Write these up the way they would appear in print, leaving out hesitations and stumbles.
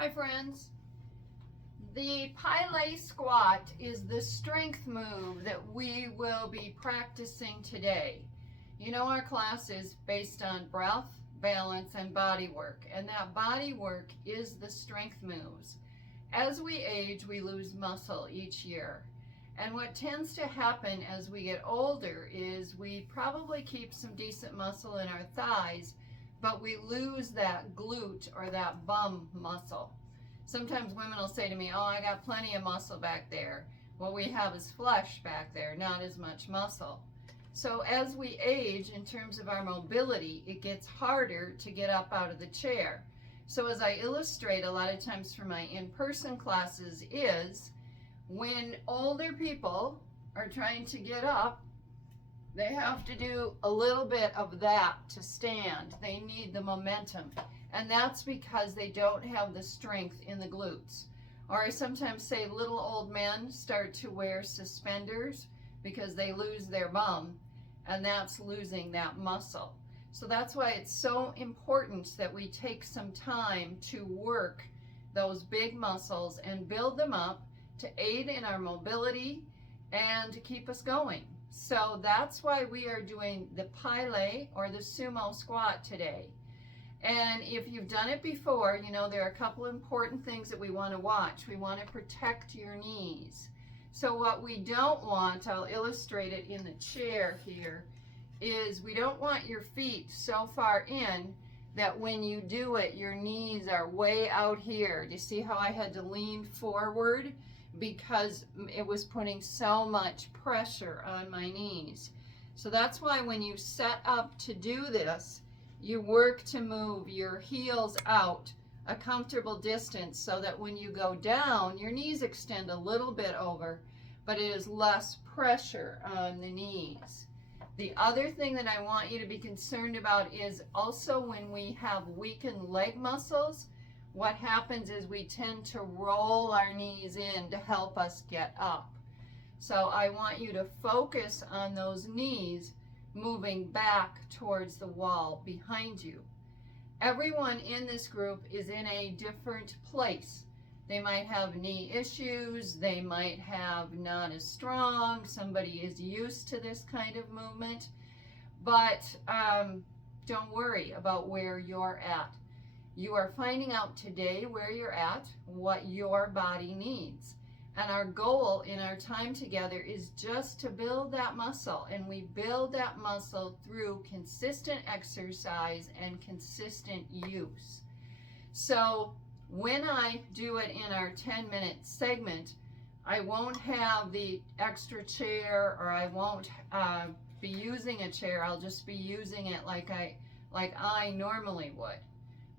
Hi friends. The Pile squat is the strength move that we will be practicing today. You know, our class is based on breath, balance, and body work, and that body work is the strength moves. As we age, we lose muscle each year. And what tends to happen as we get older is we probably keep some decent muscle in our thighs, but we lose that glute or that bum muscle. Sometimes women will say to me, oh, I got plenty of muscle back there. What we have is flesh back there, not as much muscle. So as we age, in terms of our mobility, it gets harder to get up out of the chair. So as I illustrate a lot of times for my in-person classes is, when older people are trying to get up, they have to do a little bit of that to stand. They need the momentum. And that's because they don't have the strength in the glutes. Or I sometimes say little old men start to wear suspenders because they lose their bum, and that's losing that muscle. So that's why it's so important that we take some time to work those big muscles and build them up to aid in our mobility and to keep us going. So that's why we are doing the Pile or the sumo squat today. And if you've done it before, you know there are a couple important things that we want to watch. We want to protect your knees. So what we don't want, I'll illustrate it in the chair here, is we don't want your feet so far in that when you do it, your knees are way out here. Do you see how I had to lean forward? Because it was putting so much pressure on my knees. So that's why when you set up to do this, you work to move your heels out a comfortable distance so that when you go down, your knees extend a little bit over, but it is less pressure on the knees. The other thing that I want you to be concerned about is also when we have weakened leg muscles, what happens is we tend to roll our knees in to help us get up. So I want you to focus on those knees moving back towards the wall behind you. Everyone in this group is in a different place. They might have knee issues, they might have not as strong, somebody is used to this kind of movement, but don't worry about where you're at. You are finding out today where you're at, what your body needs. And our goal in our time together is just to build that muscle. And we build that muscle through consistent exercise and consistent use. So when I do it in our 10-minute segment, I won't have the extra chair, or I won't be using a chair. I'll just be using it like I normally would.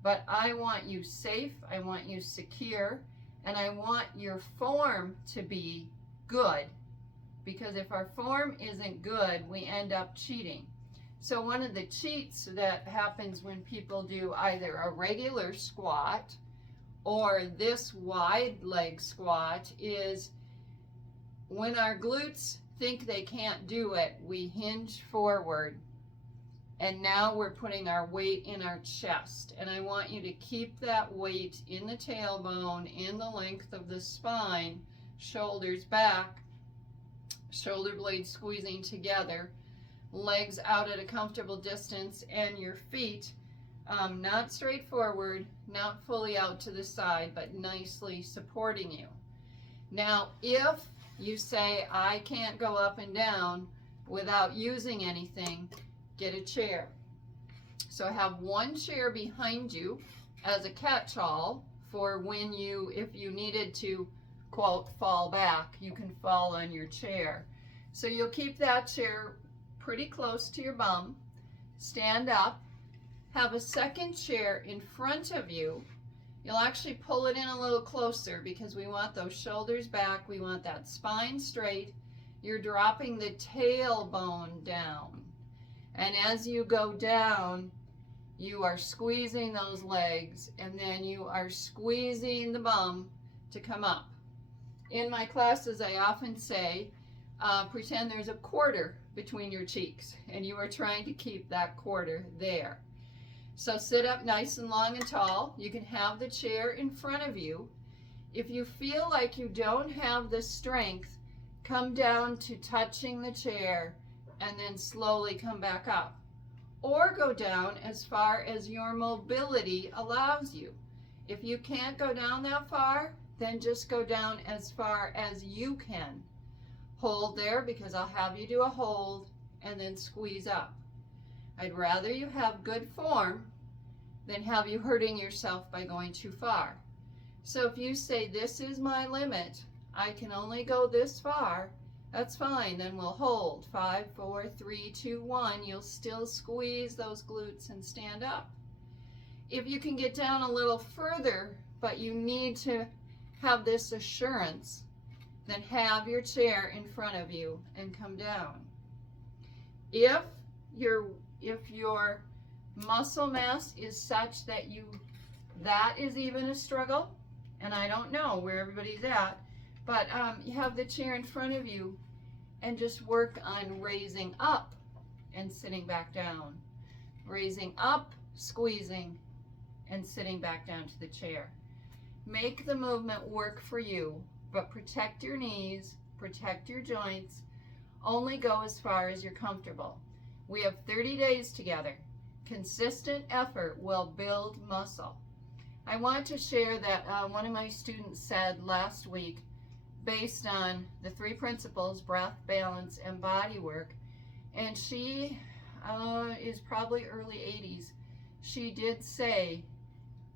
But I want you safe, I want you secure, and I want your form to be good, because if our form isn't good, we end up cheating. So one of the cheats that happens when people do either a regular squat or this wide leg squat is when our glutes think they can't do it, we hinge forward. And now we're putting our weight in our chest. And I want you to keep that weight in the tailbone, in the length of the spine, shoulders back, shoulder blades squeezing together, legs out at a comfortable distance, and your feet not straight forward, not fully out to the side, but nicely supporting you. Now, if you say, I can't go up and down without using anything, get a chair. So have one chair behind you as a catch-all for when if you needed to, quote, fall back, you can fall on your chair. So you'll keep that chair pretty close to your bum, stand up, have a second chair in front of you. You'll actually pull it in a little closer because we want those shoulders back, we want that spine straight. You're dropping the tailbone down. And as you go down, you are squeezing those legs, and then you are squeezing the bum to come up. In my classes, I often say, pretend there's a quarter between your cheeks, and you are trying to keep that quarter there. So sit up nice and long and tall. You can have the chair in front of you. If you feel like you don't have the strength, come down to touching the chair and then slowly come back up. Or go down as far as your mobility allows you. If you can't go down that far, then just go down as far as you can. Hold there because I'll have you do a hold and then squeeze up. I'd rather you have good form than have you hurting yourself by going too far. So if you say, this is my limit, I can only go this far, that's fine. Then we'll hold. 5, 4, 3, 2, 1. You'll still squeeze those glutes and stand up. If you can get down a little further, but you need to have this assurance, then have your chair in front of you and come down. If your muscle mass is such that is even a struggle, and I don't know where everybody's at, but you have the chair in front of you and just work on raising up and sitting back down. Raising up, squeezing, and sitting back down to the chair. Make the movement work for you, but protect your knees, protect your joints. Only go as far as you're comfortable. We have 30 days together. Consistent effort will build muscle. I want to share that one of my students said last week, based on the 3 principles, breath, balance, and body work, and she is probably early 80s. She did say,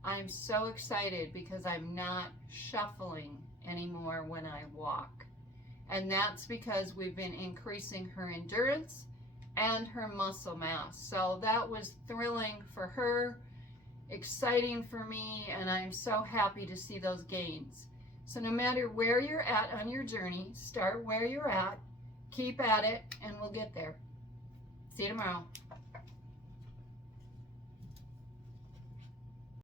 I'm so excited because I'm not shuffling anymore when I walk. And that's because we've been increasing her endurance and her muscle mass. So that was thrilling for her, exciting for me, and I'm so happy to see those gains. So no matter where you're at on your journey, start where you're at, keep at it, and we'll get there. See you tomorrow.